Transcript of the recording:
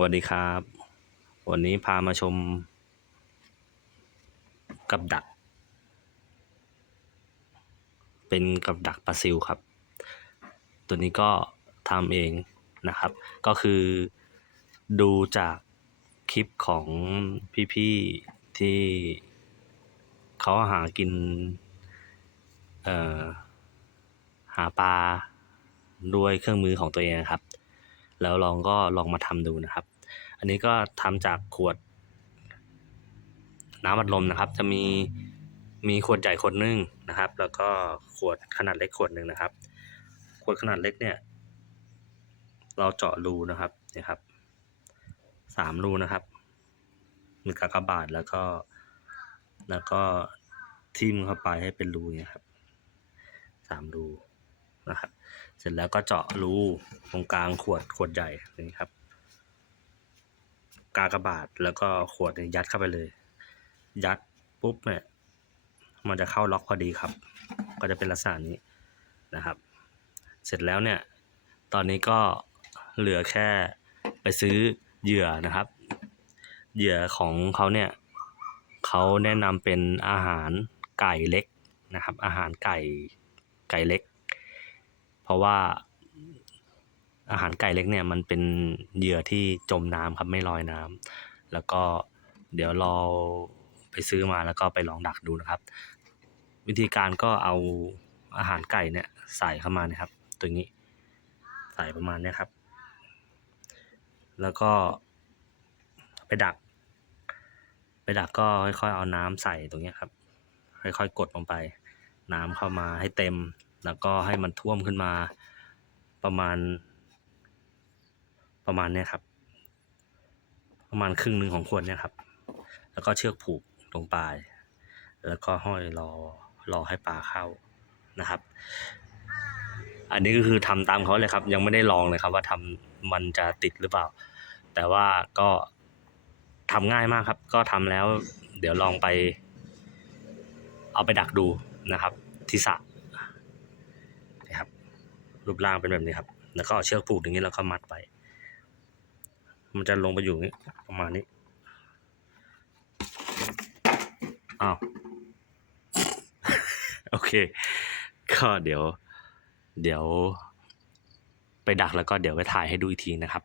สวัสดีครับ วันนี้พามาชม กับดัก เป็นกับดักปลาซิลครับ ตัวนี้ก็ทำเองนะครับ ก็คือดูจากคลิปของพี่ๆที่เขาหากิน หาปลาด้วยเครื่องมือของตัวเองครับ แล้วลองก็ลองมาทำดูนะครับ อันนี้ก็ทำจากขวด น้ำอัดลมนะครับ จะมีมีขวดใหญ่ขวดหนึงนะครับ แล้วก็ขวดขนาดเล็กขวดหนึ่งนะครับ ขวดขนาดเล็กเนี่ย เราเจาะรูนะครับนี่ครับสามรูนะครับมีกากบาทแล้วก็ แล้วก็ทิ่มเข้าไปให้เป็นรูเนี่ยครับสามรู นะครับ เสร็จแล้วก็เจาะรูตรงกลางขวดขวดใหญ่นี่ครับ กากระบาทแล้วก็ขวดยัดเข้าไปเลย ยัดปุ๊บเนี่ยมันจะเข้าล็อกพอดีครับ ก็จะเป็นลักษณะนี้นะครับ เสร็จแล้วเนี่ยตอนนี้ก็เหลือแค่ไปซื้อเหยื่อนะครับ เหยื่อของเขาเนี่ยเขาแนะนำเป็นอาหารไก่เล็กนะครับ อาหารไก่ไก่เล็ก เพราะว่าอาหารไก่เล็กเนี่ยมันเป็นเหยื่อที่จมน้ำครับไม่ลอยน้ำแล้วก็เดี๋ยวเราไปซื้อมาแล้วก็ไปลองดักดูนะครับ วิธีการก็เอาอาหารไก่เนี่ยใส่เข้ามานะครับ ตัวนี้ใส่ประมาณนี้ครับ แล้วก็ไปดัก ไปดักก็ค่อยๆเอาน้ำใส่ตรงนี้ครับ ค่อยๆกดลงไป น้ำเข้ามาให้เต็ม แล้วก็ให้มันท่วมขึ้นมาประมาณ ประมาณเนี้ยครับ ประมาณครึ่งหนึ่งของขวดเนี่ยครับ แล้วก็เชือกผูกตรงปลาย แล้วก็ห้อยรอรอให้ปลาเข้านะครับ อันนี้ก็คือทำตามเขาเลยครับ ยังไม่ได้ลองเลยครับ ว่าทำมันจะติดหรือเปล่า แต่ว่าก็ทำง่ายมากครับ ก็ทำแล้ว เดี๋ยวลองไป เอาไปดักดูนะครับ ที่สระ รูปร่างเป็นแบบนี้ครับ แล้วก็เอาเชือกผูกอย่างนี้แล้วก็มัดไป มันจะลงไปอยู่นี้ประมาณนี้ อ้าว โอเค ก็เดี๋ยว เดี๋ยว ไปดักแล้วก็เดี๋ยวไปถ่ายให้ดูอีกทีนะครับ